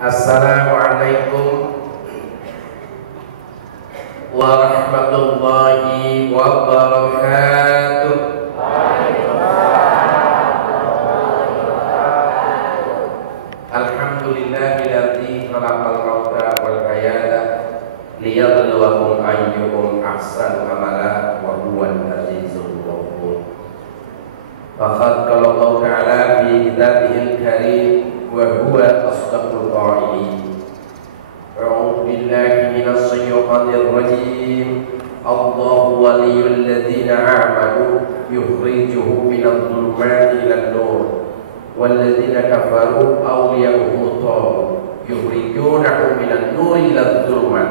Assalamualaikum warahmatullahi wabarakatuh. Alhamdulillahilladzi khalaqal mauta wal hayata liyabluwakum ayyukum ahsanu amala wa huwal azizul ghafur. Faqad qala Allah ta'ala fi kitabihil karim wa huwa asdaqul qa'ilin. A'udzu billahi minasy syaithanir rajim. Allahu waliyyul ladzina amanu yukhrijuhum minadh dhulumati ilan nur wal ladzina kafaru awliya'uhum at-taghut yukhrijunahum minan nuri iladh dhulumat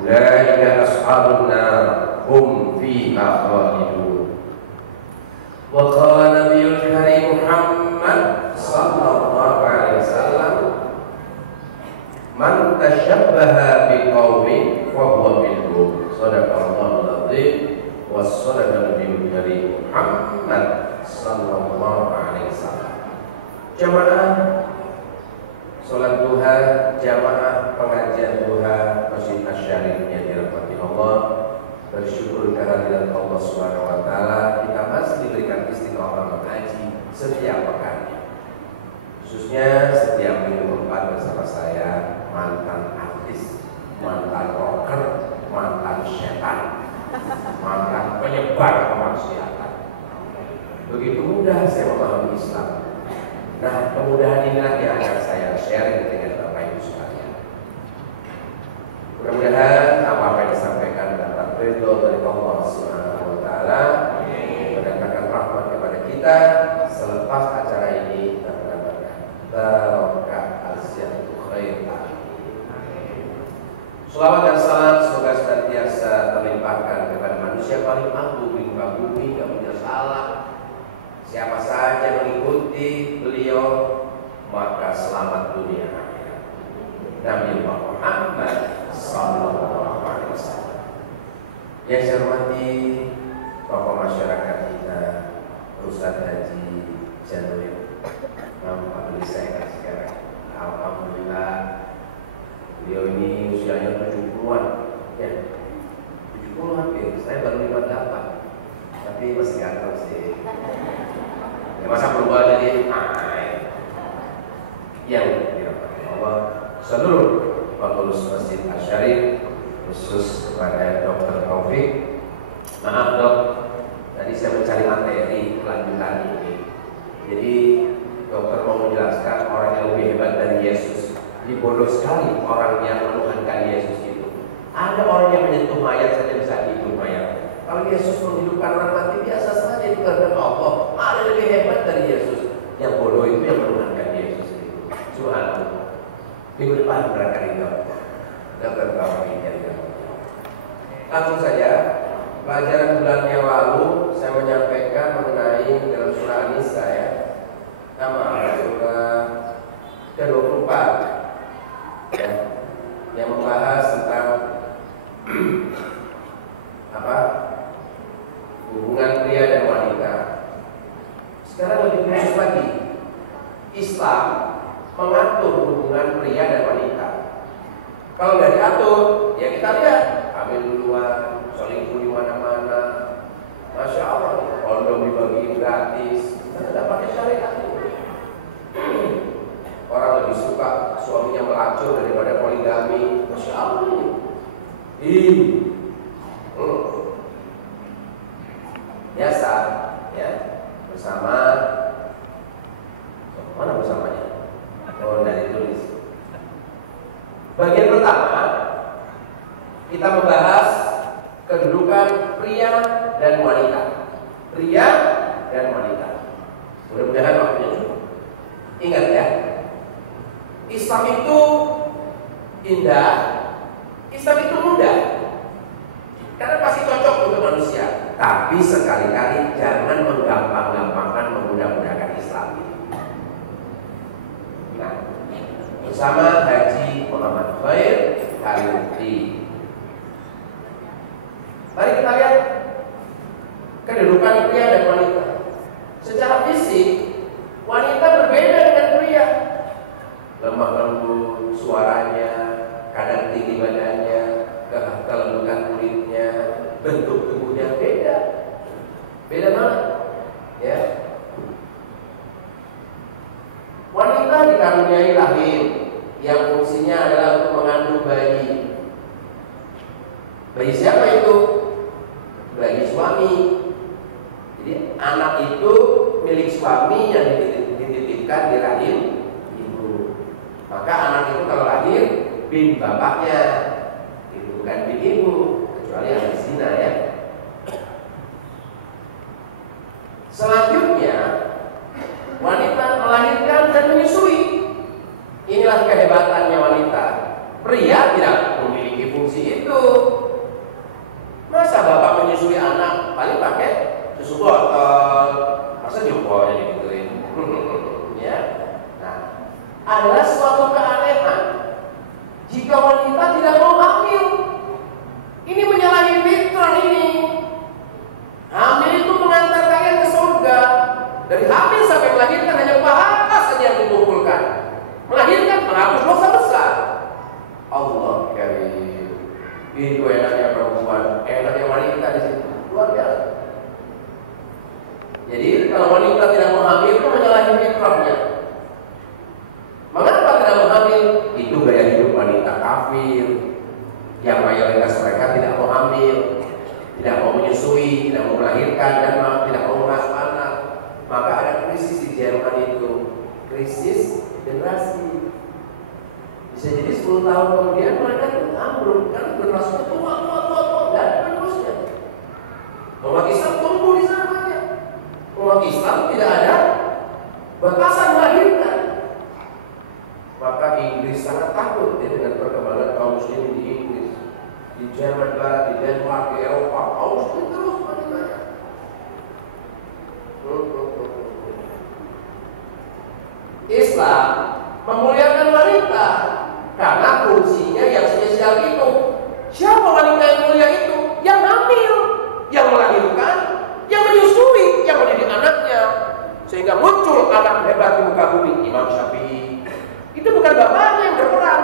ulaika ashabun nar hum fiha khalidun. Wa qala nabiyul karim Muhammad sallallahu alaihi wasallam, man tashabbaha biqaumin fa huwa minhum. Shadaqallahul azim wa shadaqa nabiyul karim Muhammad sallallahu alaihi wasallam. Jamaah salat duha, jamaah pengajian duha Masjid Asy-Syarif yang dirahmati Allah, bersyukur kehadiran Allah Subhanahu wa taala, kita masih diberikan istiqomah mengaji setiap pekan. Khususnya setiap minggu 4 bersama saya, mantan artis, mantan rocker, mantan setan, mantan penyebar kemaksiatan. Begitu mudah saya memahami Islam. Nah, kemudahan inilah yang akan saya sharing dengan Bapak Ibu sekalian. Mudah-mudahan apa yang disampaikan dapat ridho dari Allah Subhanahu wa taala, mendatangkan rahmat kepada kita selepas acara ini, dan mendapatkan barokah asyadu khair. Selawat dan salam semoga senantiasa terlimpahkan kepada manusia paling agung di muka bumi, tidak punya salah. Siapa saja mengikuti beliau maka selamat dunia akhirat. Nabi Muhammad sallallahu alaihi wasallam. Yang saya hormati tokoh masyarakat kita, Ustaz Haji Januir Muhammad saya sekarang. Alhamdulillah beliau ini usianya 70-an ya, 70 hampir, saya baru 58 tapi masih ganteng sih ya, masa berubah jadi yang dirahmati Allah. Seluruh pengurus Masjid Asy-Syarif, khusus kepada Dr. Taufik. Maaf dok, tadi saya mencari materi kelanjutan ini. Jadi dokter mau menjelaskan orang yang lebih hebat dari Yesus. Bodoh sekali orang yang menuhankan Yesus itu. Ada orang yang menyentuh mayat saja bisa hidup mayat. Kalau Yesus menghidupkan orang mati biasa saja, itu karena Allah. Ada lebih hebat dari Yesus. Yang bodoh itu yang menuhankan Yesus itu. Subhanallah. Minggu depan berangkat itu. Dokter Taufik ini. Langsung saja, pelajaran bulan yang lalu saya menyampaikan mengenai dalam surah An-Nisa ya, nama surah ke-24 ya, yang membahas tentang apa? Hubungan pria dan wanita. Sekarang lebih khusus lagi, Islam mengatur hubungan pria dan wanita. Kalau nggak diatur, ya kita lihat hamil duluan, selingkuh di mana-mana. Masya Allah, kondom dibagi gratis. Kita tidak pakai syariat. Orang lebih suka suaminya melacur daripada poligami. Masya Allah. Biasa, ya, bersama. Mana bersamanya? Oh, dari tulis. Bagian pertama, kita membahas kedudukan pria dan wanita. Pria dan wanita. Mudah-mudahan waktunya cukup. Ingat ya, Islam itu indah, Islam itu mudah. Karena pasti cocok untuk manusia. Tapi sekali-kali jangan menggampang-gampangkan memudah-mudahkan Islam. Nah, bersama Haji Muhammad Khair Khalidi, mari kita lihat kedudukan pria dan wanita. Secara fisik, wanita berbeda dengan pria. Lemah lembut, suaranya, kadar tinggi badannya, kelembutan kulitnya, bentuk tubuhnya beda banget, ya. Wanita dikaruniai rahim yang fungsinya adalah untuk mengandung bayi. Bayi siapa itu? Bayi suami. Jadi anak itu milik suami yang dititipkan di rahim ibu. Maka anak itu kalau lahir bin bapaknya, itu bukan bin ibu, kecuali anak zina, ya. Selanjutnya, wanita melahirkan dan menyusui. Inilah kehebatannya wanita. Pria tidak memiliki fungsi itu. Masa bapak menyusui anak paling pakai susu botol, masa jumbo jadi gituin. Ya. Nah, adalah suatu keanehan jika wanita tidak mau hamil. Ini menyalahi fitrah ini. Hamil itu mengantar kalian ke surga. Dari hamil sampai melahirkan hanya pahala saja yang dikumpulkan. Melahirkan menghapus dosa besar. Allah karim. Itu enaknya perempuan, enaknya wanita di situ. Luar biasa. Jadi kalau wanita tidak mau hamil itu menyalahi fitrahnya. Mengapa tidak mau hamil? Itu gaya hidup wanita kafir yang mayoritas mereka tidak mau hamil, tidak mau menyusui, tidak mau melahirkan, dan tidak mau mengasuh anak. Maka ada krisis di Jerman itu, krisis generasi. Bisa jadi 10 tahun kemudian mereka itu ambruk karena generasinya tua, dan penerusnya. Umat Islam tumbuh di sana aja. Umat Islam tidak ada batasan melahirkan. Maka Inggris sangat takut dengan perkembangan kaum muslimin di Inggris, di Jerman Barat, di Denmark, di Eropa. Kaum muslim terus wanitanya. Islam memuliakan wanita karena fungsinya yang spesial itu. Siapa wanita yang mulia itu? Yang hamil, yang melahirkan, yang menyusui, yang mendidik anaknya, sehingga muncul anak hebat di muka bumi. Imam Syafi'i itu bukan bapaknya yang berperan,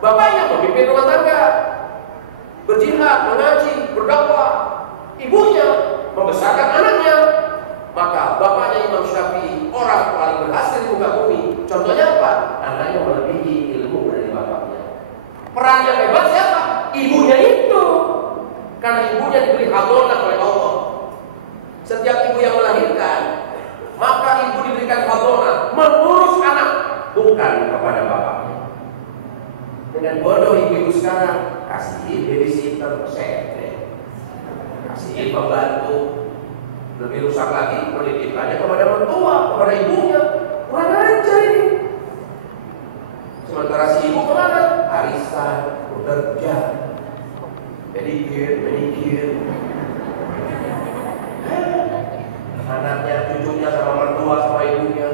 bapaknya memimpin rumah tangga, berjihad, mengaji, berdakwah, ibunya membesarkan anaknya. Maka bapaknya Imam Syafi'i orang paling berhasil di muka bumi. Contohnya apa? Anaknya melebihi ilmu dari bapaknya. Peran yang hebat siapa? Ibunya itu. Karena ibunya diberi hadonah oleh Allah. Setiap ibu yang melahirkan, maka ibu diberikan hadonah mengurus anak, bukan kepada bapaknya. Dengan bodoh ibu-ibu sekarang, kasih babysitter, kasih pembantu. Lebih rusak lagi pendidikannya kepada mertua, kepada ibunya. Kurang ajar ini. Sementara si ibu kemana? Arisan, bekerja, medikir. Anaknya, cucunya sama mertua, sama ibunya.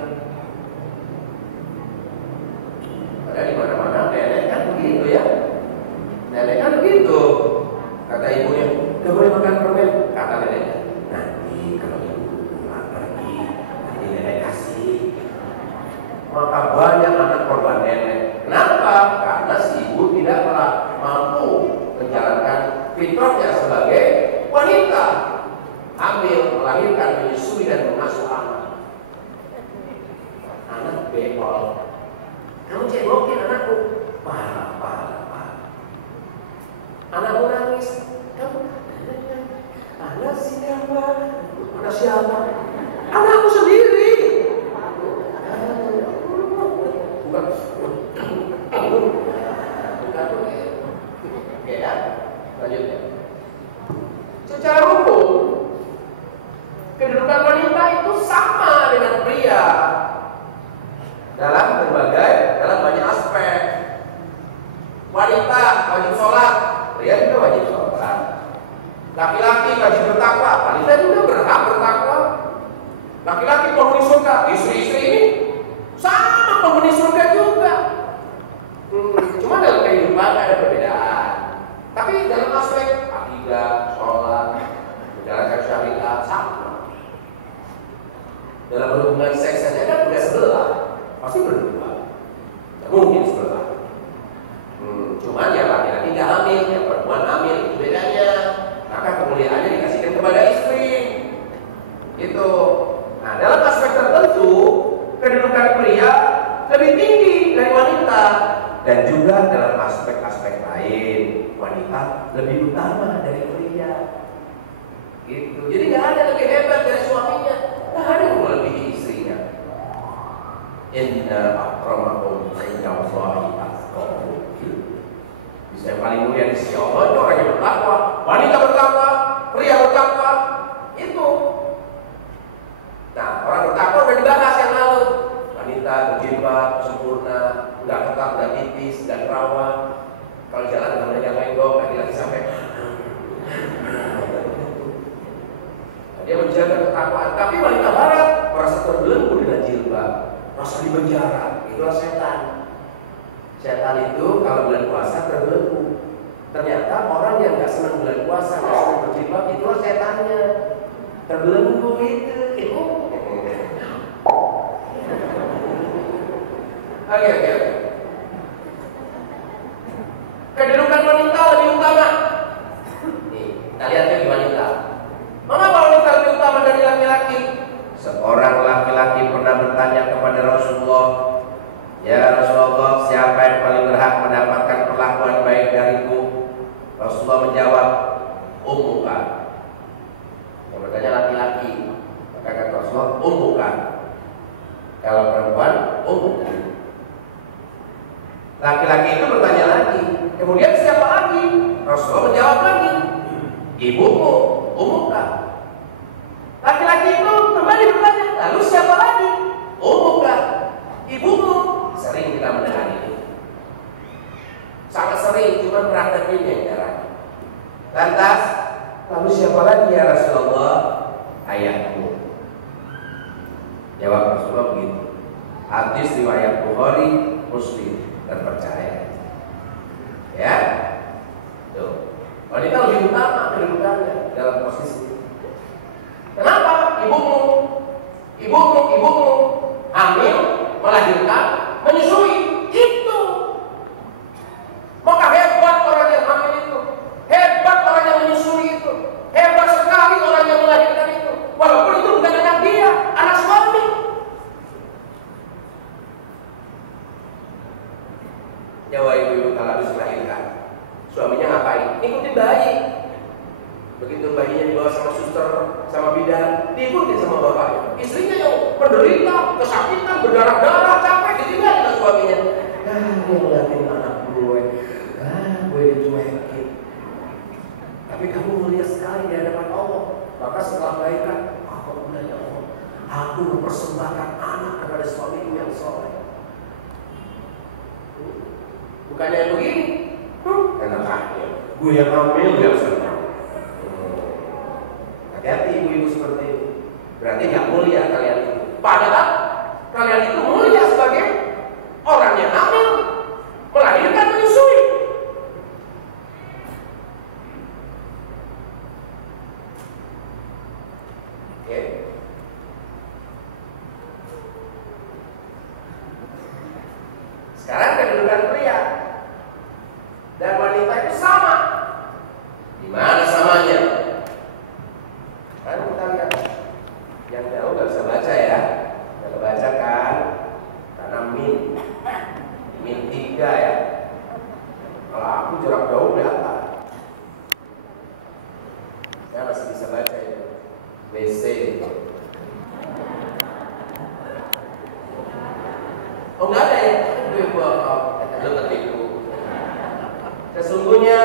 Ada di mana-mana, nenek kan begitu ya. Nenek kan begitu. Kata ibunya, gak boleh makan permen. Kata neneknya, nanti kalau ibu pulang pergi, nanti nenek kasih. Maka banyak anak korban nenek. Kenapa? Karena si ibu tidak pernah mampu menjalankan fitrahnya sebagai wanita, hamil, melahirkan, menyusui, dan mengasuh anak. Anak bekol. Kamu cengokin anakku, parah. Anakmu nangis, kamu anak siapa? Anak siapa? Anakku sendiri. Bukan. Oke ya, lanjutnya. Secara hukum, kedudukan wanita itu sama dengan pria dalam banyak aspek. Wanita wajib sholat, pria juga wajib sholat. Laki-laki wajib bertakwa, wanita juga berhak bertakwa. Laki-laki penghuni surga, istri-istri ini sama penghuni surga juga. Cuma dalam kehidupan ada perbedaan. Tapi dalam aspek akidah, sholat, menjalankan syariat sama. wanita. Dan juga dalam aspek-aspek lain, wanita lebih utama dari pria. Gitu. Jadi nggak ada lebih hebat dari suaminya, nggak ada yang melebihi istrinya. Inna akramakum indallahi atqakum. Bisa yang paling mulia di sisi Allah itu orang yang bertakwa. Wanita bertakwa, pria bertakwa. Itu. Nah, orang bertakwa udah dibahas yang lalu. Wanita berjilbab sempurna, nggak ketat, nggak tipis, nggak terawat. Kalau jalan nggak yang lenggok, lagi sampai. Dia menjaga ketakwaan. Tapi wanita barat merasa terbelenggu dengan jilbab, merasa di penjara. Itulah setan. Setan itu kalau bulan puasa terbelenggu. Ternyata orang yang nggak senang bulan puasa, nggak senang berjilbab, itulah setannya. Terbelenggu itu. Oke. Kedudukan wanita lebih utama. Nih, kita lihat di wanita. Mengapa wanita lebih utama dari laki-laki? Seorang laki-laki pernah bertanya kepada Rasulullah, "Ya Rasulullah, siapa yang paling berhak mendapatkan perlakuan baik dariku?" Rasulullah menjawab, "Ummuka." Yang bertanya laki-laki, maka kata Rasulullah, "Ummuka." Kalau perempuan, ummuka. Laki-laki itu bertanya lagi, kemudian siapa lagi? Rasulullah menjawab lagi, "Ibumu, ummuka." Laki-laki itu kembali bertanya, lalu siapa lagi? Ummuka, ibumu. Sering kita mendengar ini, sangat sering, cuma prakteknya yang jarang. Lantas, lalu siapa lagi ya Rasulullah? Ayahku. Jawab Rasulullah begitu. Hadis riwayat Bukhari, Muslim, terpercaya. Ya, tuh. Wanita lebih utama kedudukannya dalam posisi. Kenapa? Ibumu hamil, melahirkan, menyusui, itu. Maka hebat orang yang hamil itu, hebat orang yang menyusui itu, hebat sekali orang yang melahirkan itu. Walaupun itu bukan anak dia, anak suami. Nyawa ibu kalau habis melahirkan, suaminya ngapain? Ikutin bayi. Begitu bayinya dibawa sama suster, sama bidan, diikutin sama bapaknya. Istrinya yang menderita, kesakitan, berdarah-darah, capek, ditinggalin sama suaminya. Dia ngeliatin anak gue, gue dicuekin. Tapi kamu mulia sekali di hadapan Allah. Maka setelah melahirkan, aku mulanya Allah, aku mempersembahkan anak kepada suamiku yang soleh. Bukannya yang begini, enak aja. Gue yang hamil, yang senang. Hati-hati ibu-ibu seperti itu. Berarti nggak mulia kalian itu. Padahal kalian itu mulia sebagai orang yang hamil, melahirkan, menyusui. Oke. Sekarang kedudukan pria dan wanita itu sama. Di mana samanya? Kan kita lihat yang jauh nggak bisa baca ya, nggak kebaca kan, karena min 3 ya. Kalau aku jarak jauh kelihatan, saya masih bisa baca itu. WC. Oh nggak ada ya? Itu tertipu. Sesungguhnya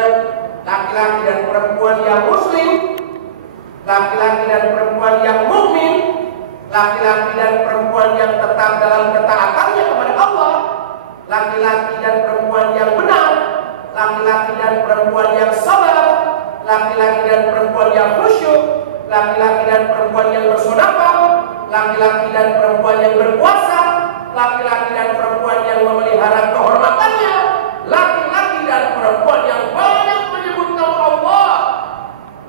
laki-laki dan perempuan yang muslim, laki-laki dan perempuan yang mukmin, laki-laki dan perempuan yang tetap dalam ketaatannya kepada Allah, laki-laki dan perempuan yang benar, laki-laki dan perempuan yang sabar, laki-laki dan perempuan yang khusyuk, laki-laki dan perempuan yang bersedekah, laki-laki dan perempuan yang berpuasa, laki-laki dan perempuan yang memelihara kehormatannya, laki-laki dan perempuan yang banyak menyebut nama Allah.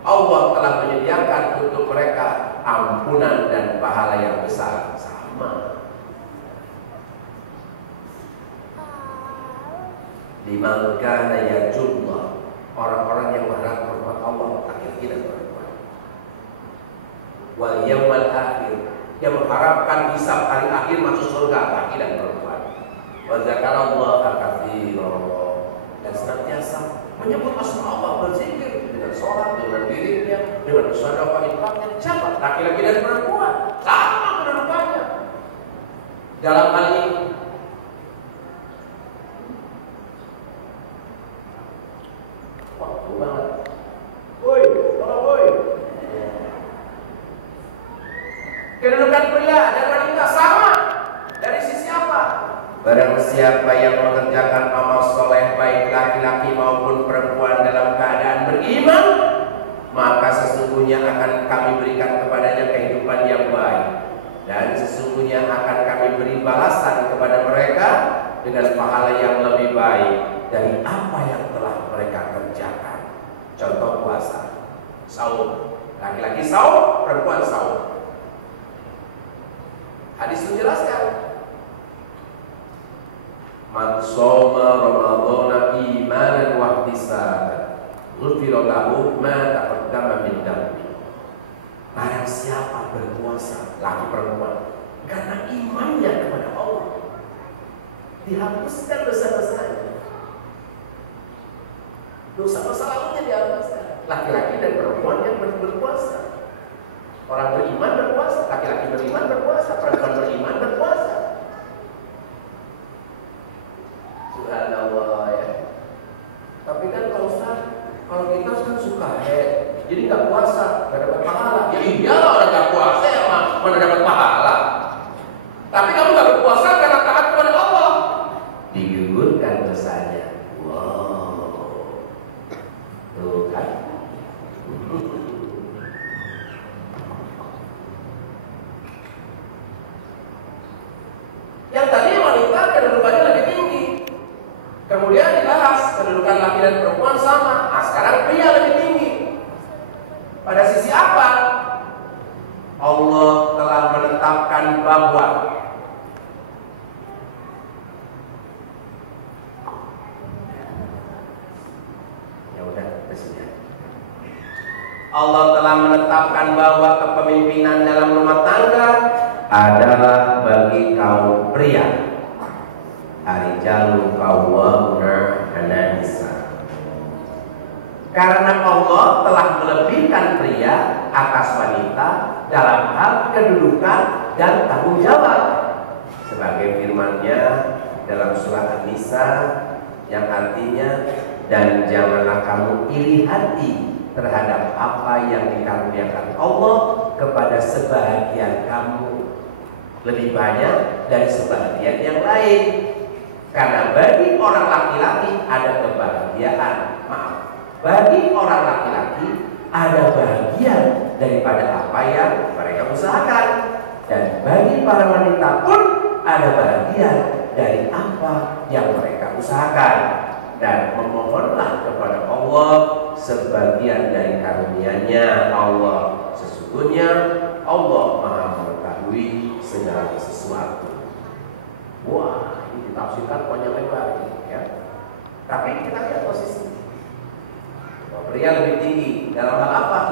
Allah telah menyediakan untuk mereka ampunan dan pahala yang besar. Sama. Liman kana yarjullah, orang-orang yang berharap rahmat Allah laki-laki dan perempuan. Wal yawmal akhir, yang mengharapkan hisab hari akhir masuk surga laki dan perempuan. wa dzakarallaha katsiran, dan senantiasa menyebut asma Allah, berzikir dengan sholat, dengan dirinya, dengan bersedekah, infaknya. Siapa? Laki-laki dan perempuan, sama kedudukannya. Dalam hal ini waktu banget. Woi, tolong woi. Kedudukan pria dan wanita sama. Dari sisi apa? Barang siapa yang mengerjakan amal soleh, baik laki-laki maupun perempuan, dalam keadaan beriman, maka sesungguhnya akan kami berikan kepadanya kehidupan yang baik, dan sesungguhnya akan kami beri balasan kepada mereka dengan pahala yang lebih baik dari apa yang telah mereka kerjakan. Contoh puasa, saum, laki-laki saum, perempuan saum. Hadis menjelaskan, man shoma ramadhana imanan wa ihtisaban ghufira lahu ma taqaddama min dhanbi. Barang siapa berpuasa, laki perempuan, karena imannya kepada Allah, dihapuskan dosa-dosanya. Dosa-dosa lalunya dihapuskan. Laki-laki dan perempuan yang berpuasa. Orang beriman berpuasa, laki-laki beriman berpuasa, perempuan beriman berpuasa. Subhanallah ya. Tapi kan kalau Ustaz, kalau kita kan suka jadi nggak puasa, nggak dapat pahala. Ya iyalah, orang nggak puasa ya mana dapat pahala. Tapi kamu nggak berpuasa karena taat kepada Allah, digugurkan dosanya. Wow, tuh kan. Yang tadi wanita kedudukannya lebih tinggi, kemudian dibahas kedudukan laki dan perempuan sama. Nah, sekarang pria lebih tinggi. Pada sisi apa? Allah telah menetapkan bahwa Allah telah menetapkan bahwa kepemimpinan dalam rumah tangga adalah bagi kaum pria. Ar-rijalu qawwamuna 'alan nisa. Karena Allah telah melebihkan pria atas wanita dalam hal kedudukan dan tanggung jawab, sebagai firman-Nya dalam surah An-Nisa yang artinya, dan janganlah kamu iri hati terhadap apa yang dikaruniakan Allah kepada sebahagian kamu lebih banyak dari sebahagian yang lain. Karena bagi orang laki-laki ada kebahagiaan, bagi orang laki-laki ada bahagian daripada apa yang mereka usahakan, dan bagi para wanita pun ada bahagian dari apa yang mereka usahakan. Dan memohonlah kepada Allah sebagian dari karunia-Nya Allah. Sesungguhnya Allah Maha mengetahui segala sesuatu. Wah, ini ditafsirkan panjang lebar ya. Tapi kita lihat posisi. Pria lebih tinggi dalam hal apa?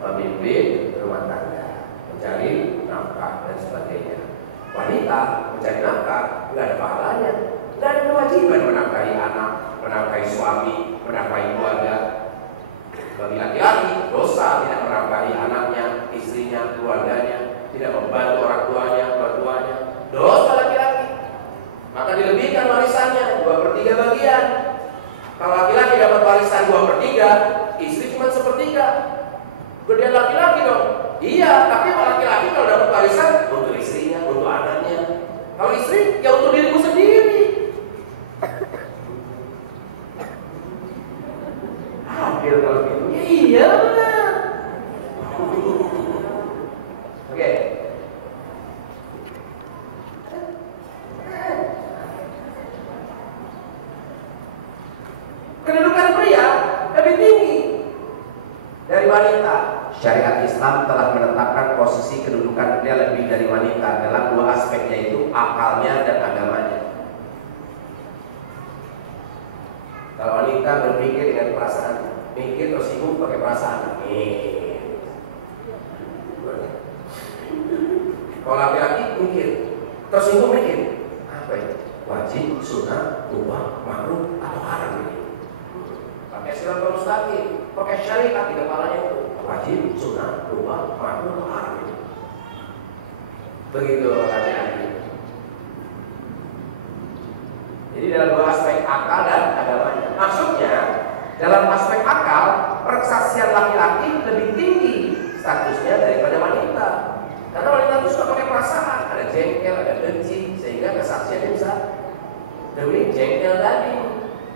Memimpin rumah tangga, mencari nafkah dan sebagainya. Wanita mencari nafkah nggak ada pahalanya, nggak ada kewajiban menafkahi anak, menafkahi suami, menafkahi keluarga. Bagi laki-laki dosa tidak menafkahi anaknya, istrinya, keluarganya, tidak membantu orang tuanya, mertuanya. Dosa laki-laki. Maka dilebihkan warisannya 2/3 bagian. Kalau laki-laki dapat warisan 2/3, istri cuma 1/3. Gedean laki-laki dong. Iya, tapi laki-laki kalau dapat warisan untuk istrinya, untuk anaknya. Kalau istri, ya untuk dirimu sendiri. Adil kalau gitu. Iya. Oke. Kedudukan pria lebih tinggi dari wanita. Syariat Islam telah menetapkan posisi kedudukan pria lebih dari wanita dalam dua aspek, yaitu akalnya dan agamanya. Kalau wanita berpikir dengan perasaan, mikir terus sibuk pakai perasaan. Kalau laki-laki mikir terus sibuk mikir apa itu? wajib, sunnah, mubah, makruh atau haram ini. Pakai siratal mustaqim, pakai syariat di kepalanya itu wajib, sunnah, mubah, makruh atau haram ini. Begitu hati-hati. Jadi dalam dua aspek akal dan agamanya. Maksudnya dalam aspek akal persaksian laki-laki lebih tinggi statusnya daripada wanita. Karena wanita itu suka pakai perasaan, ada jengkel, ada benci, sehingga kesaksiannya bisa demi jengkel tadi,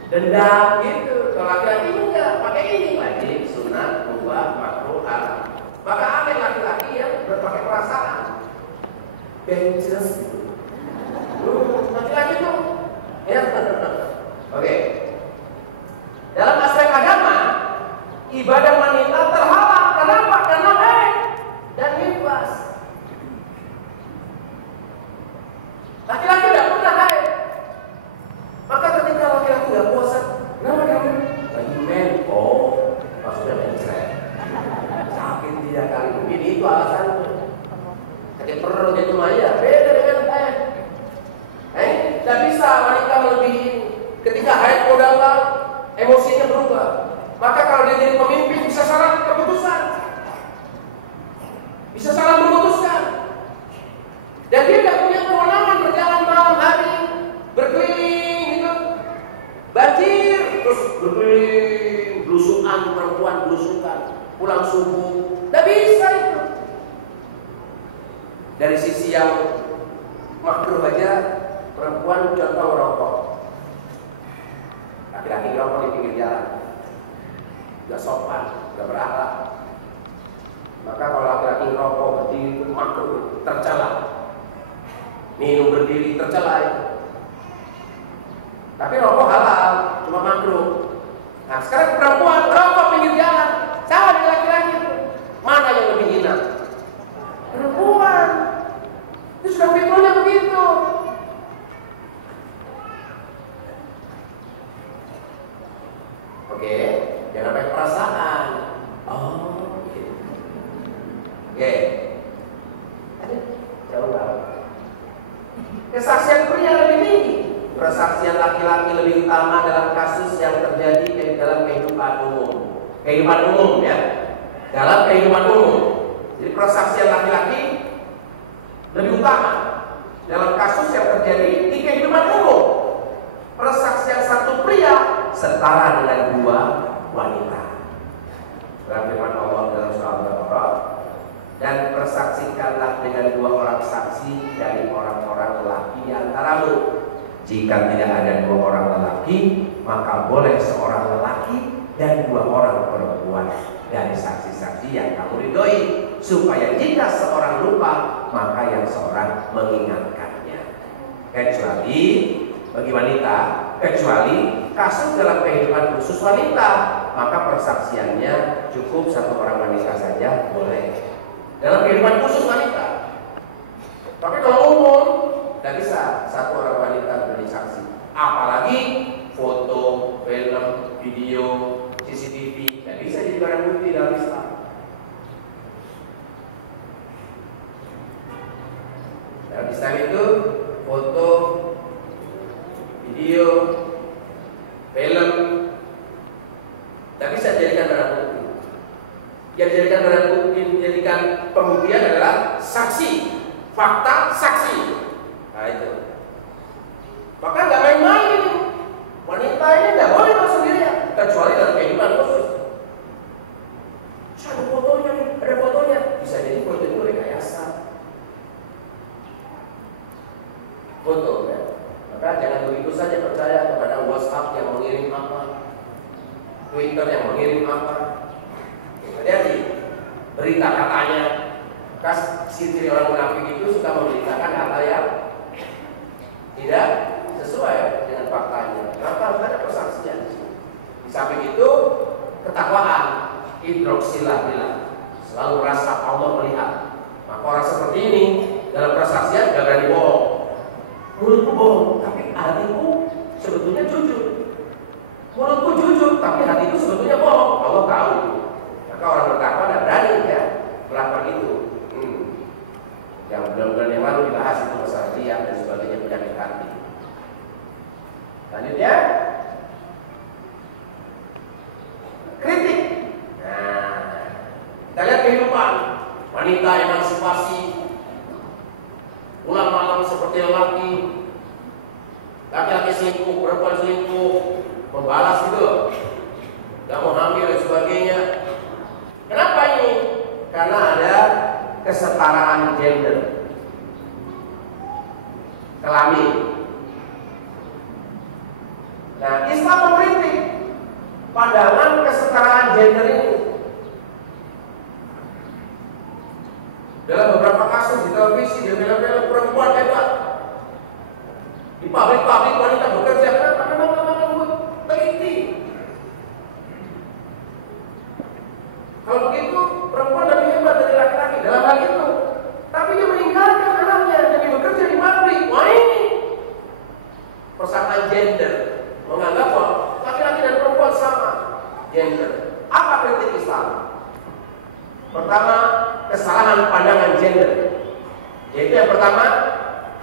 dendam gitu. Kalau laki-laki enggak, pakai ini wajib, sunnah, mubah, makruh, haram. Maka ada laki-laki yang berpakai perasaan, bences gitu. Laki-laki tuh, ya. Oke. Dalam aspek agama, ibadah wanita terhalang. Kenapa? Karena haid dan nifas. Laki-laki tidak pernah haid. Maka ketika laki-laki tidak puasa, kenapa kamu? Lagi men. Oh, maksudnya mencret. Sakit 3 kali. Mungkin itu alasannya. Sakit perut itu maya. Beda dengan haid. Tidak bisa wanita melebihi. Ketika haid mau datang, emosinya berubah. Maka kalau dia jadi pemimpin bisa salah keputusan, bisa salah memutuskan. Dan dia tidak punya kewenangan berjalan malam hari, berkeliling gitu, banjir, terus berkeliling, belusukan, perempuan belusukan, pulang subuh, tidak bisa itu. Dari sisi yang makruh aja, perempuan contoh merokok, laki-laki ngerokok di pinggir jalan, gak sopan, gak berakhlak. Maka kalau laki-laki ngerokok berdiri itu makruh, tercela. Minum berdiri tercela itu. Tapi rokok halal, cuma makruh. Nah sekarang perempuan ngerokok pinggir jalan, sama dengan laki-laki itu. Mana yang lebih hina? Perempuan. Itu sudah fitrahnya begitu. Oke, jangan pakai perasaan. Oh, gitu. Oke. Jauh banget. Kesaksian pria lebih tinggi. Persaksian laki-laki lebih utama dalam kasus yang terjadi dalam kehidupan umum. Kehidupan umum ya. Dalam kehidupan umum. Jadi persaksian laki-laki lebih utama dalam kasus yang terjadi di kehidupan umum. Persaksian satu pria setara dengan 2 wanita. Dalam firman Allah dalam surah Al-Baqarah, dan persaksikanlah dengan 2 orang saksi dari orang-orang lelaki di antaramu. Jika tidak ada 2 orang lelaki, maka boleh seorang lelaki dan 2 orang perempuan dari saksi-saksi yang kamu ridhoi, supaya jika seorang lupa, maka yang seorang mengingatkannya. Kecuali bagi wanita, kecuali kasus dalam kehidupan khusus wanita, maka persaksiannya cukup 1 orang wanita saja boleh. Dalam kehidupan khusus wanita. Tapi kalau umum, tidak bisa 1 orang wanita menjadi saksi. Apalagi foto, film, video, CCTV, tidak bisa jadi barang bukti dalam Islam. Dalam Islam itu foto, video, film tidak bisa dijadikan barang bukti. Yang dijadikan barang bukti, dijadikan pembuktian adalah saksi, fakta, saksi. Nah itu. Maka nggak main-main ini. Wanita ini nggak boleh masuk sendirian, kecuali dalam kehidupan khusus. Ada fotonya nih, ada fotonya. Bisa jadi foto itu rekayasa. Foto ya. Maka jangan begitu saja percaya kepada WhatsApp yang mengirim apa, Twitter yang mengirim apa. Hati-hati. Berita katanya, ciri orang munafik itu suka memberitakan hal yang tidak sesuai dengan faktanya. Maka harus ada persaksian. Di samping itu, ketakwaan, idroksilah bila selalu rasa Allah melihat. Maka orang seperti ini dalam persaksian gak berani bohong. Mulutku bohong, tapi hatiku sebetulnya jujur. Mulutku jujur, tapi hatiku sebetulnya bohong. Allah tahu. Maka orang bertakwa tidak berani ya melakukan itu. Yang bulan-bulan yang lalu dibahas itu masalah riya dan sebagainya, penyakit hati. Selanjutnya kritik. Nah, kita lihat kehidupan wanita emansipasi, pulang malam seperti lelaki, laki-laki selingkuh, perempuan selingkuh, membalas gitu, gak mau hamil dan sebagainya. Kenapa ini? Karena ada kesetaraan gender, kelamin. Nah, Islam mengkritik pandangan kesetaraan gender ini. Dalam beberapa kasus di televisi, di film-film, perempuan hebat, di pabrik-pabrik wanita bekerja. Kenapa? Memang teliti. Kalau begitu, perempuan lebih hebat dari laki-laki dalam hal itu. Tapi dia meninggalkan anaknya jadi bekerja di pabrik. Wah, ini persamaan gender, menganggap bahwa laki-laki dan perempuan sama gender. Apa kritik Islam? Pertama, kesalahan pandangan gender, yaitu yang pertama,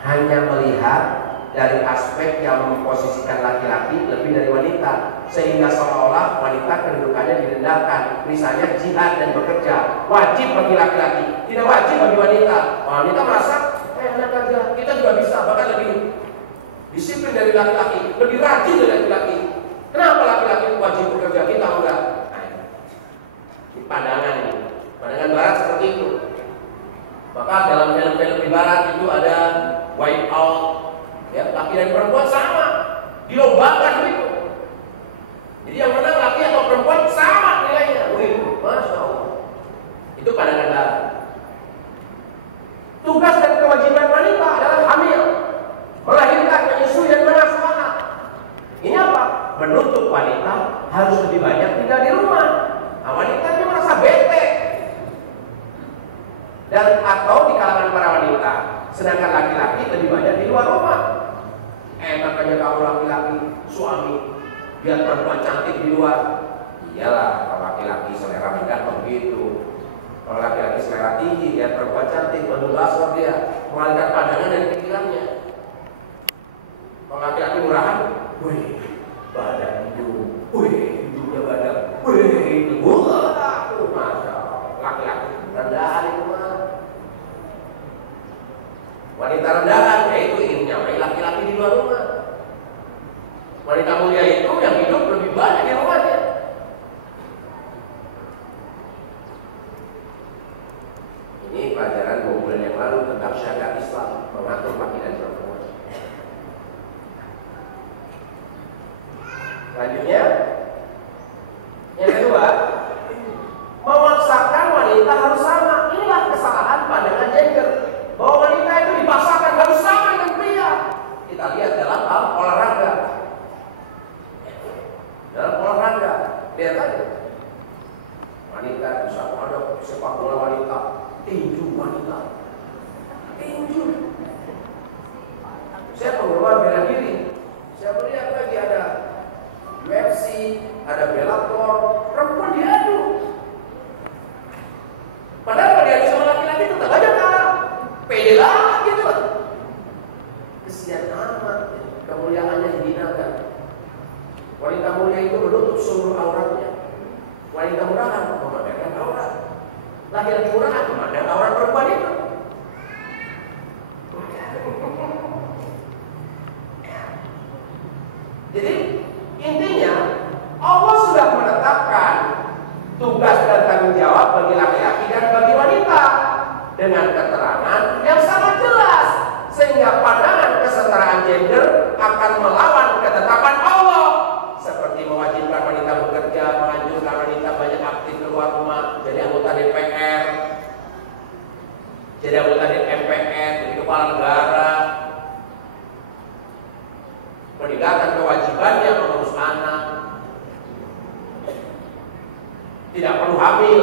hanya melihat dari aspek yang memposisikan laki-laki lebih dari wanita, sehingga seolah-olah wanita kedudukannya direndahkan. Misalnya jihad dan bekerja wajib bagi laki-laki, tidak wajib bagi wanita. Wanita merasa enak aja, kita juga bisa, bahkan lebih disiplin dari laki-laki, lebih rajin dari laki-laki. Kenapa laki-laki wajib bekerja, kita enggak? Di pandangan ini, pandangan barat seperti itu. Maka dalam film-film di barat itu ada wipe out, ya, laki dan perempuan sama, dilombakan begitu. Jadi yang menang laki atau perempuan sama nilainya. Wih, masya Allah. Itu pandangan barat. Tugas dan kewajiban wanita adalah hamil, melahirkan, menyusui dan mengasuh anak. Ini apa? Menuntut wanita harus lebih banyak tinggal di rumah. Nah, wanita ini merasa bete. Dan atau di kalangan para wanita, sedangkan laki-laki lebih banyak di luar rumah. Enak aja kamu laki-laki, suami lihat perempuan cantik di luar. Iyalah, kalau laki-laki selera mengganteng begitu. Kalau laki-laki selera tinggi, lihat perempuan cantik, batu basah dia, mengalihkan pandangan dari pikirannya. Kalau laki-laki murahan, wih, badan itu, wih, hidupnya badan, wih, itu, wah, masya Allah, laki-laki rendahan itu mah. Wanita rendahan, yaitu ingin nyamai laki-laki di luar rumah. Wanita mulia itu yang hidup lebih banyak di rumahnya. Ini pelajaran 2 bulan yang lalu tentang syariat Islam mengatur laki dan perempuan. Selanjutnya, yang kedua, memaksakan wanita harus sama. Inilah kesalahan pandangan gender, bahwa wanita itu dipaksakan harus sama dengan pria. Kita lihat dalam hal olahraga. Dalam olahraga, lihat aja. Wanita bisa ada sepak bola wanita, tinju wanita, tinju. Saya penggemar bela diri. Saya melihat lagi ada UFC, ada Bellator, perempuan diadu. Padahal kalau diadu sama laki-laki tetap aja kalah. Pede banget gitu. Kesian amat, kemuliaannya dihinakan. Wanita mulia itu menutup seluruh auratnya. Wanita murahan memandangkan aurat. Laki-laki murahan memandang aurat perempuan itu. Jadi intinya Allah sudah menetapkan tugas dan tanggung jawab bagi laki-laki dan bagi wanita dengan keterangan yang sangat jelas, sehingga pandangan kesetaraan gender akan melawan ketetapan Allah, seperti mewajibkan wanita bekerja, menganjurkan wanita banyak aktif keluar rumah, jadi anggota DPR, jadi anggota MPR, jadi kepala negara, meninggalkan kewajibannya mengurus anak, tidak perlu hamil,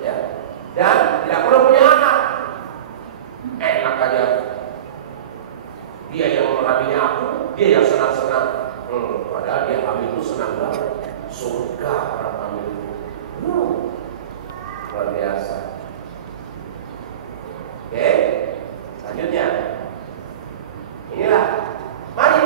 ya, dan tidak perlu punya anak. Enak aja, dia yang mengambilnya aku, dia yang senang-senang. Padahal dia hamil itu senang banget. Surga orang hamil itu, luar biasa. Oke, selanjutnya, inilah, mari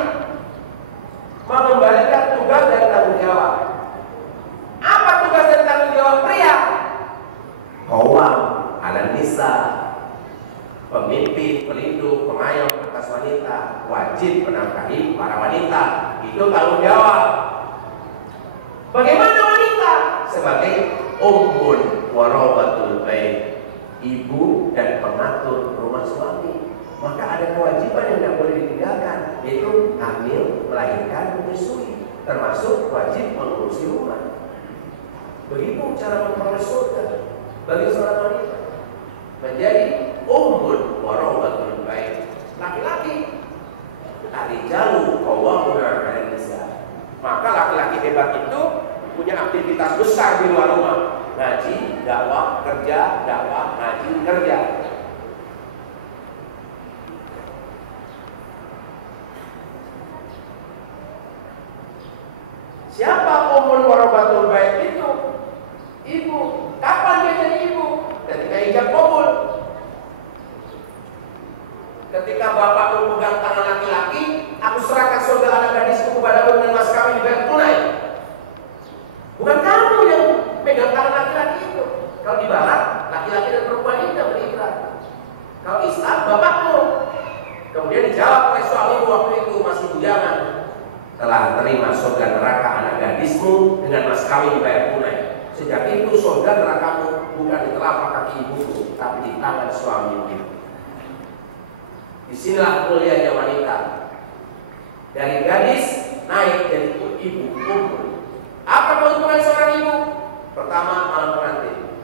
wajib menafkahi para wanita. Itu tanggung jawab. Bagaimana wanita? Sebagai ummul warabatul bait, ibu dan pengatur rumah suami. Maka ada kewajiban yang tidak boleh ditinggalkan, yaitu hamil, melahirkan, menyusui, termasuk wajib mengurusi rumah. Begitu cara memperoleh surga bagi seorang wanita, menjadi ummul warabatul bait. Laki-laki ar-rijalu qawwamuna 'alan nisa. Maka laki-laki hebat itu punya aktivitas besar di luar rumah. Ngaji, dakwah, kerja, dakwah, ngaji, kerja. Siapa ummul warabatul bait itu? Ibu. Kapan dia jadi ibu? Ketika ijab qabul. Ketika bapak memegang tangan laki-laki, aku serahkan surga anak gadisku kepadamu dengan mas kawin dibayar tunai. Bukan kamu yang megang tangan laki-laki itu. Kalau di barat, laki-laki dan perempuan ini tidak berikrar. Kalau Islam, bapakmu. Kemudian dijawab oleh suamimu waktu itu masih bujangan, telah terima surga neraka anak gadismu dengan mas kawin dibayar tunai. Sejak itu surga nerakamu bukan di telapak kaki ibumu, tapi di tangan suamimu. Disinilah mulianya wanita. Dari gadis naik jadi ibu, ummul. Apa keuntungan seorang ibu? Pertama, malam pengantin.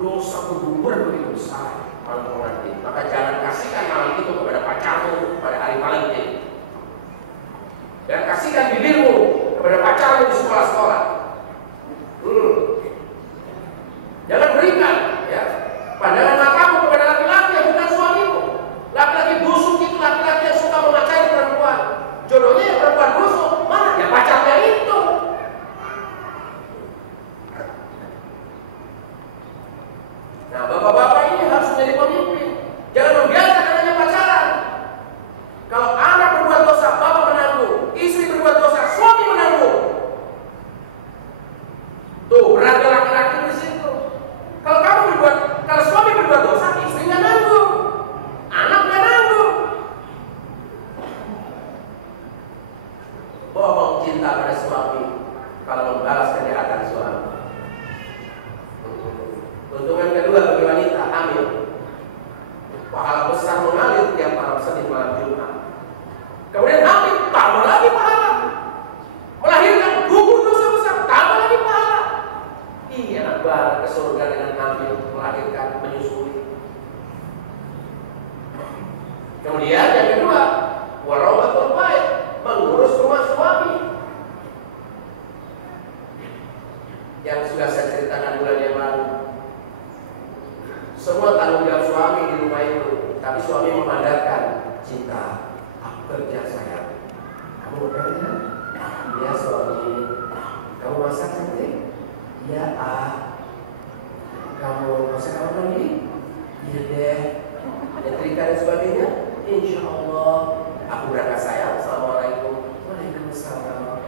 Dosa bergugur begitu besar malam pengantin. Maka jangan kasihkan malam itu kepada pacarmu pada hari Valentine. Dan kasihkan bibirmu kepada pacarmu di sekolah-sekolah. Jangan berikan ya pandangan matamu kepada laki-laki yang bukan suamimu. Laki-laki busuk itu laki-laki yang suka memacari perempuan. Jodohnya yang perempuan busuk, mana? Ya pacarnya itu. Nah, bapak-bapak ini harus menjadi pemimpin. Jangan membiarkan anaknya pacaran. Kalau anak berbuat dosa, bapak menanggung. Istri berbuat dosa, suami menanggung. Tuh, berada laki-laki di situ. Kalau suami berbuat dosa, istrinya nanggung. Anaknya nanggung. Bohong cinta pada suami kalau membalas kejahatan suami. Keuntungan kedua bagi wanita hamil, pahala besar mengalir tiap malam Senin malam Jumat. Kemudian hamil tambah lagi pahala. Melahirkan gugur dosa besar tambah lagi pahala. Iya, anak baru ke surga dengan hamil, melahirkan, menyusui. Kemudian yang kedua, warabatul bait, mengurus rumah suami. Yang sudah saya ceritakan bulan yang lalu. Semua tanggung jawab suami di rumah itu, tapi suami memandarkan cinta. Aku kerja sayang. Kamu bekerja? Iya suami. Kamu masak cantik? Iya Kamu masak kamar mandi? Iya deh. Nyetrika dan sebagainya? Insya Allah. Aku berangkat sayang. Assalamualaikum. Waalaikumsalam.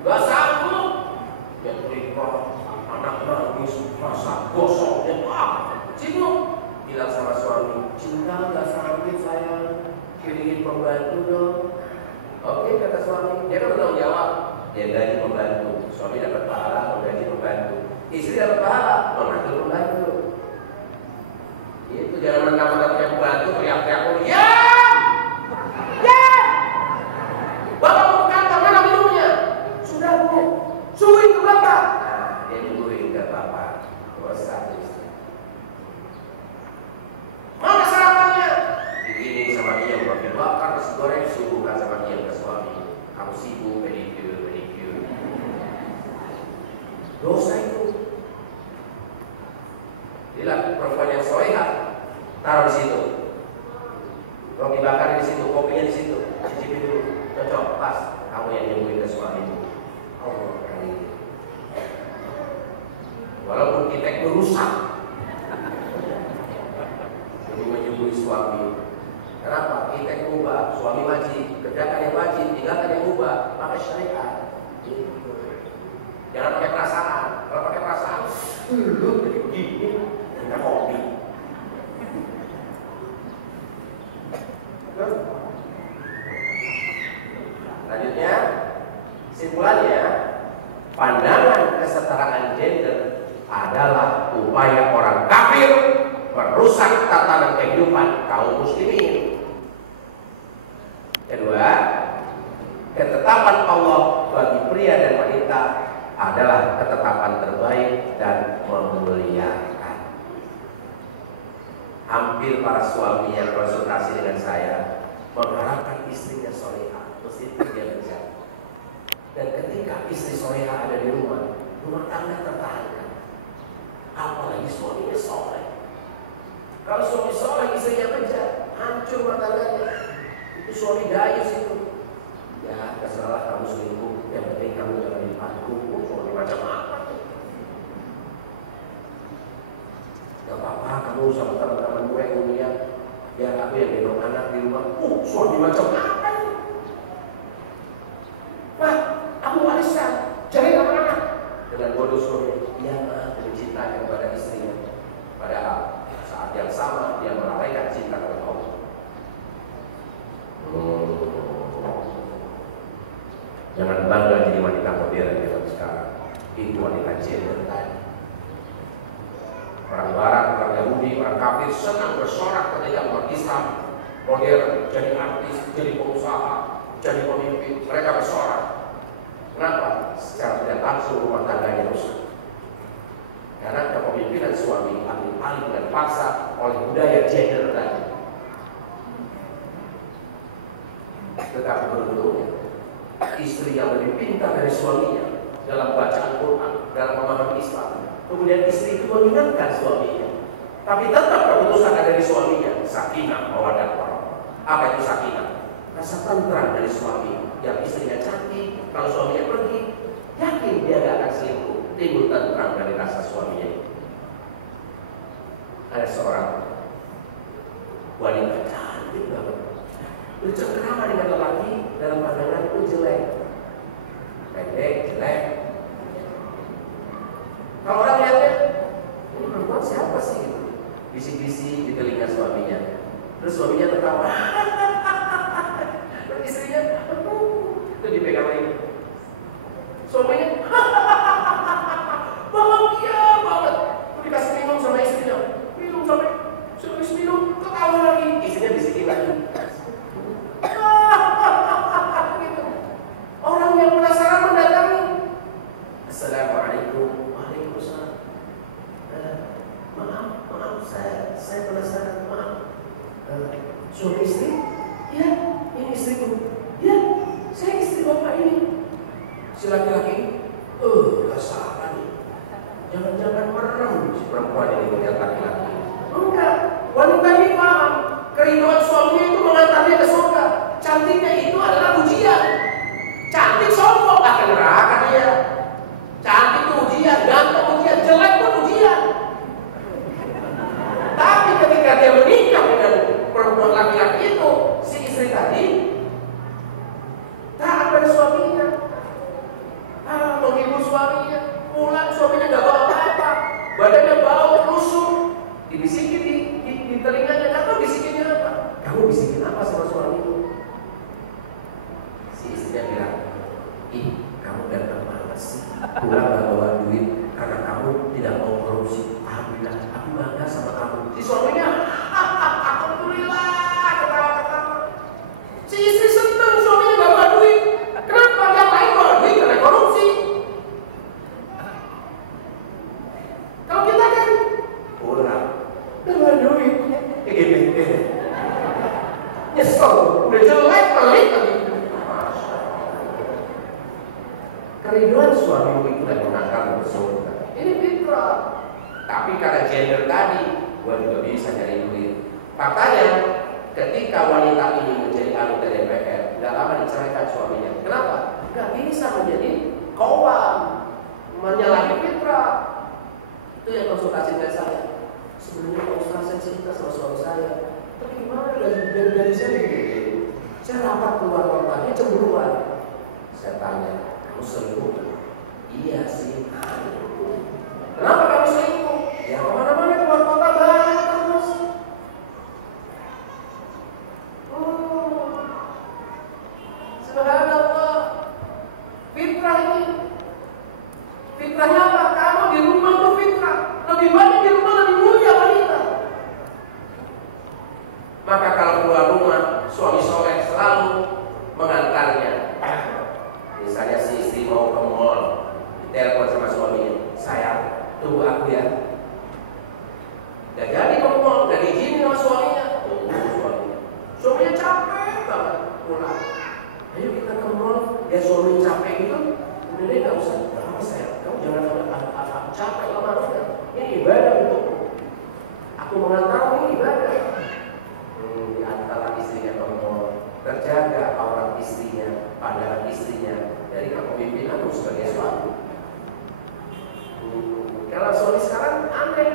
Gak sanggup. Nyetrika, anak nangis, masak, gosok, sibuk. Bilang sama suami, cinta gak sanggup sayang. Kirim pembantu dong. Oke, kata suami. Dia kan bertanggung jawab. Dia gaji pembantu. Suami dapat pahala, menggaji pembantu. Istri dapat pahala, mengatur pembantu. Itu jangan mentang-mentang punya pembantu teriak-teriak, ya, bapak mau ke kantor, mana minumnya? Sudah bu, suruhin ke bapak. Nah, dia nungguin ke bapak. Bosan istri. Mana sarapannya? Begini sama dia, roti bakar, nasi goreng, suruhkan sama dia ke suami. Kamu sibuk, pedicure. Dosa itu. Bila perempuan yang solehah, taruh di situ. Roti bakar di situ, kopinya di situ. Cicipi dulu, cocok, pas. Kamu yang nyembuhin ke suami. Allah kali. Walaupun kita merusak demi menyembuhi suami. Kenapa? Kita ubah, suami wajib, kerjakan yang wajib, tinggalkan yang ubah, pakai syariat. Jangan pakai perasaan. Kalau pakai perasaan, lu jadi begini, minta kopi. Selanjutnya, simpulannya, pandangan kesetaraan gender adalah upaya orang kafir merusak tatanan kehidupan kaum muslimin. Kedua, ketetapan Allah bagi pria dan wanita adalah ketetapan terbaik dan memuliakan. Hampir para suami yang konsultasi dengan saya mengharapkan istrinya solehah, meskipun dia kerja. Dan ketika istri solehah ada di rumah tangga tertahankan. Apalagi suaminya soleh. Kalau suami soleh istrinya kerja, hancur rumah tangganya. Itu suami dayus itu. Ya, terserah kamu selingkuh, yang penting kamu jangan dipandu. Suami macam apa? Gak apa-apa, kamu sama teman-teman gue yang mulia, biar aku yang gendong anak di rumah. Suami macam apa? Wah, aku warisan, jadi anak-anak. Dengan bodoh suami, dia demi cintanya kepada istrinya. Padahal saat yang sama dia melalaikan cinta kepada Allah. Jangan bangga jadi wanita modern zaman sekarang. Itu wanita gender tadi. Orang Barat, orang Yahudi, orang kafir senang bersorak ketika umat Islam modern, jadi artis, jadi pengusaha, jadi pemimpin. Mereka bersorak. Kenapa? Secara tidak langsung rumah tangganya rusak. Karena kepemimpinan suami alih-alih dan paksa oleh budaya gender tadi. Tetapi beruntungnya istri yang lebih pintar dari suaminya dalam bacaan Quran, dalam memahami Islam, kemudian istri itu mengingatkan suaminya, tapi tetap keputusan ada dari suaminya. Sakinah mawaddah warahmah. Apa itu sakinah? Rasa tenteram dari suami. Yang istrinya cantik, kalau suaminya pergi, yakin dia gak akan selingkuh. Timbul tenteram dari rasa suaminya. Ada seorang wanita cantik banget, bercengkrama dengan lelaki dalam pandangan itu jelek, pendek, jelek. Kalau orang lihatnya, ini perempuan siapa sih? Bisik-bisik di telinga suaminya. Terus suaminya tertawa. Terus istrinya itu dipegang lagi. Suaminya bahagia banget. Itu dikasih minum sama istrinya. Minum sampai habis minum ketawa lagi. Istrinya bisikin lagi. Gitu. Orang yang penasaran mendatangi. Assalamualaikum. Waalaikumsalam. Maaf, saya penasaran. Maaf. Suami istri? Ya, ini istriku. Ya, saya istri bapak ini. Si laki-laki, gak salah nih. Jangan-jangan merem si perempuan ini melihat laki-laki. Enggak, wanita ini paham. Kerinduan suaminya itu mengantarnya ke surga. Cantiknya itu adalah ujian. Cantik sombong akan neraka dia. Cantik itu ujian, ganteng ujian, jelek pun ujian. Tapi ketika dia menikah dengan perempuan laki-laki itu, si istri tadi taat pada suaminya, menghibur suaminya. Pulang suaminya gak bawa apa-apa, badannya bau, rusuk, dibisikin di telinganya. Kamu bisikinnya apa? Kamu bisikin apa sama suamimu? Si istrinya bilang, ih, kamu ganteng banget sih. Pulang gak bawa duit karena kamu tidak mau korupsi. Alhamdulillah, aku bangga sama kamu. Si suaminya, alhamdulillah, ketawa-ketawa. Si istri senang suaminya gak bawa duit. Kenapa yang lain bawa duit karena korupsi? Kalau kita kan pulang dengan duit, nyesel, udah jelek pelit lagi. Kerinduan suamimu itu dan mengantarmu ke surga. Ini fitrah. Tapi karena gender tadi, gua juga bisa nyari duit. Faktanya, ketika wanita ini menjadi anggota DPR, tidak lama diceraikan suaminya. Kenapa? Gak bisa menjadi kawam, menyalahi fitrah. Itu yang konsultasi dengan saya. Sebenarnya Pak Ustaz, saya cerita sama suami saya, tapi gimana dari saya begini? Saya rapat keluar kotanya cemburuan. Saya tanya, kamu selingkuh? Iya sih. Kenapa kamu selingkuh? Ya kemana-mana keluar kota banyak terus. Subhanallah. fitrah ini. Fitrahnya apa? Kamu di rumah itu fitrah. Lebih banyak di rumah, lebih mulia wanita. Maka kalau keluar rumah, suami soleh selalu mengantarnya. Misalnya si istri mau ke mall, ditelepon sama suaminya, sayang, tunggu aku ya. Gak jadi ke mall, gak diizinin sama suaminya. Tunggu suaminya. Suaminya capek banget pulang. Ayo kita ke mall, ya suaminya capek gitu. Udah deh gak usah. Apa sayang? Kamu jangan aku capek lama-lama. Ini ibadah untukku. Aku mengantarmu, ini ibadah. Diantara istrinya ke mall, terjaga aurat istrinya, pandangan istrinya dari kepemimpinanmu sebagai suami. Kalau suami sekarang aneh,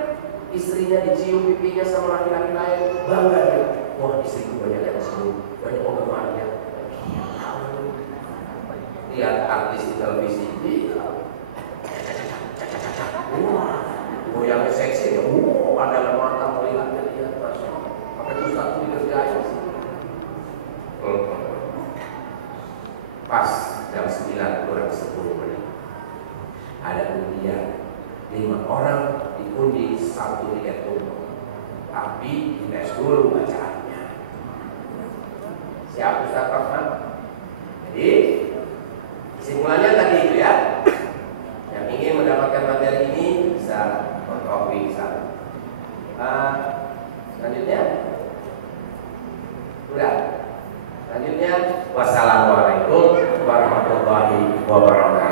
istrinya dicium pipinya sama laki-laki lain, bangga dia. Wah, istriku banyak yang seru, banyak penggemarnya. Lihat artis di televisi, wah, goyangnya seksi ya. Pandangan mata melihatnya dia, masya Allah. Pakai itu satu dikerjain sih. Pas jam 9 kurang 10 menit ada undian 5 orang diundi 1 tiket umroh, tapi dites dulu bacaannya. Siap Ustaz Rahman? Jadi kesimpulannya tadi itu ya, yang ingin mendapatkan materi ini bisa mengcopy di sana. Selanjutnya udah. Selanjutnya, wassalamualaikum warahmatullahi wabarakatuh.